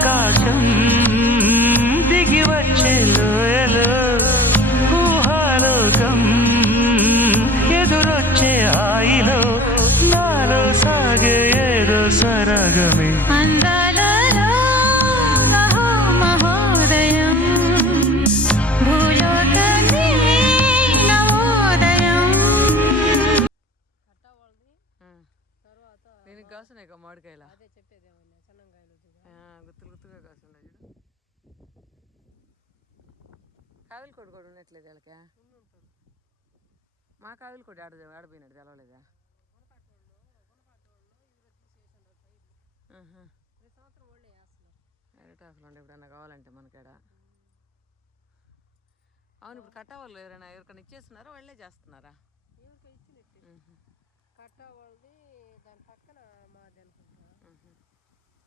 ఆకాశం దిగి వచ్చే లోయలో ఊహాలోకం ఎదురొచ్చే హాయిలో నాలో సాగే ఏదో సరగమే అందాలలో మహోదయం భూలోకమే నవోదయం. దీనికి కాసున్నాయి మామిడికాయలు గుత్తులు గుత్తుగా కాసున్నాయి చూడు. కావిలి కొడు కూడా ఉన్నట్లేదు వీళ్ళకి. మా కావిలి కొడు ఆడపోయినాడు తెలవలేదా? ఎరటాకులు ఉండే ఎప్పుడన్నా కావాలంటే మనకాడ. అవును, ఇప్పుడు కట్టా వాళ్ళు ఎవరికైనా ఇచ్చేస్తున్నారా వాళ్ళే చేస్తున్నారా? కట్టా వాళ్ళది దాని పక్కన